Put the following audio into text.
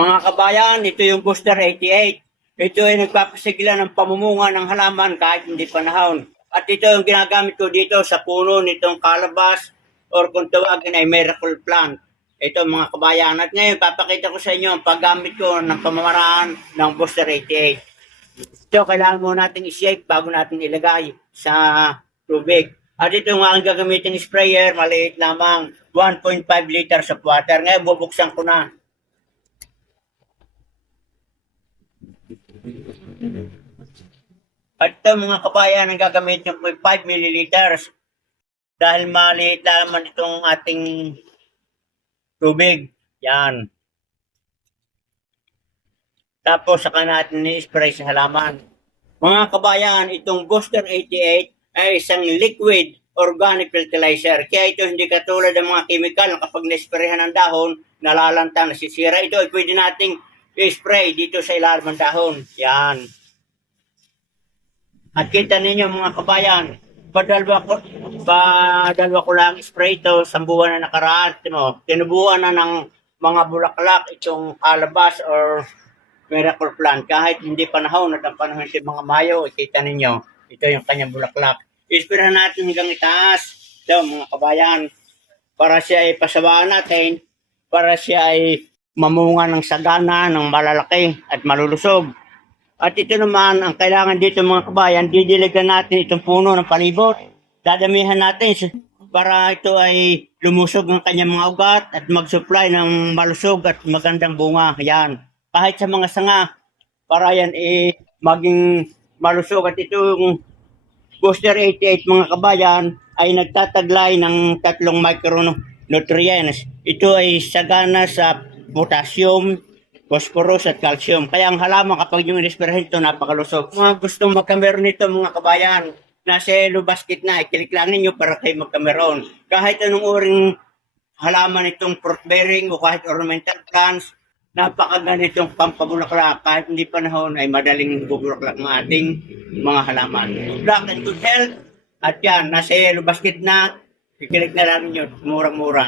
Mga kabayan, ito yung Booster 88. Ito ay nagpapasigla ng pamumunga ng halaman kahit hindi panahon. At ito yung ginagamit ko dito sa puno nitong kalabas or kung tawagin ay miracle plant. Ito mga kabayan. At ngayon, papakita ko sa inyo ang paggamit ko ng pamamaraan ng Booster 88. Ito, kailangan mo natin i-shake bago natin ilagay sa tubig. At ito yung aking gagamitin sprayer, maliit lamang, 1.5 liters of water. Ngayon, bubuksan ko na. At ito mga kabayan, ang gagamitin ko ay 5 milliliters. Dahil maliit naman itong ating tubig. Yan. Tapos saka natin ni-spray sa halaman. Mga kabayan, itong Booster 88 ay isang liquid organic fertilizer. Kaya ito hindi katulad ng mga chemical na kapag na-sprayhan ng dahon, nalalanta, nasisira. Ito ay pwede nating i-spray dito sa ilalim ng dahon. Yan. At kita ninyo mga kabayan, padalwa ko, padalwa ko lang spray ito sa buwan na nakaraan. Tino, tinubuan na ng mga bulaklak itong alabas or miracle plant. Kahit hindi panahon at ang panahon si mga mayo, kita ninyo, ito yung kanyang bulaklak. Ispirahan natin hanggang itaas. Ito mga kabayan, para siya ay pasawaan natin, para siya ay mamunga ng sagana, ng malalaki at malulusog. At ito naman, ang kailangan dito mga kabayan, didiligan natin itong puno ng palibot. Dadamihan natin para ito ay lumusog ng kanyang mga ugat at mag-supply ng malusog at magandang bunga. Yan. Kahit sa mga sanga, para yan eh, maging malusog. At ito yung Booster 88 mga kabayan ay nagtataglay ng tatlong micronutrients. Ito ay sagana sa potassium, phosphorus at calcium. Kaya ang halaman kapag yung inisperhan ito, napakalusog. Mga gustong magkameron nito mga kabayan, nasa yellow basket na, ikilik lang ninyo para kayo magkameron. Kahit anong uring halaman itong fruit bearing o kahit ornamental plants, napakaganitong pampabulaklak. Kahit hindi panahon ay madaling bubulaklak ng ating mga halaman. Black and good health. At yan, nasa yellow basket na, ikilik na lang ninyo, murang-mura.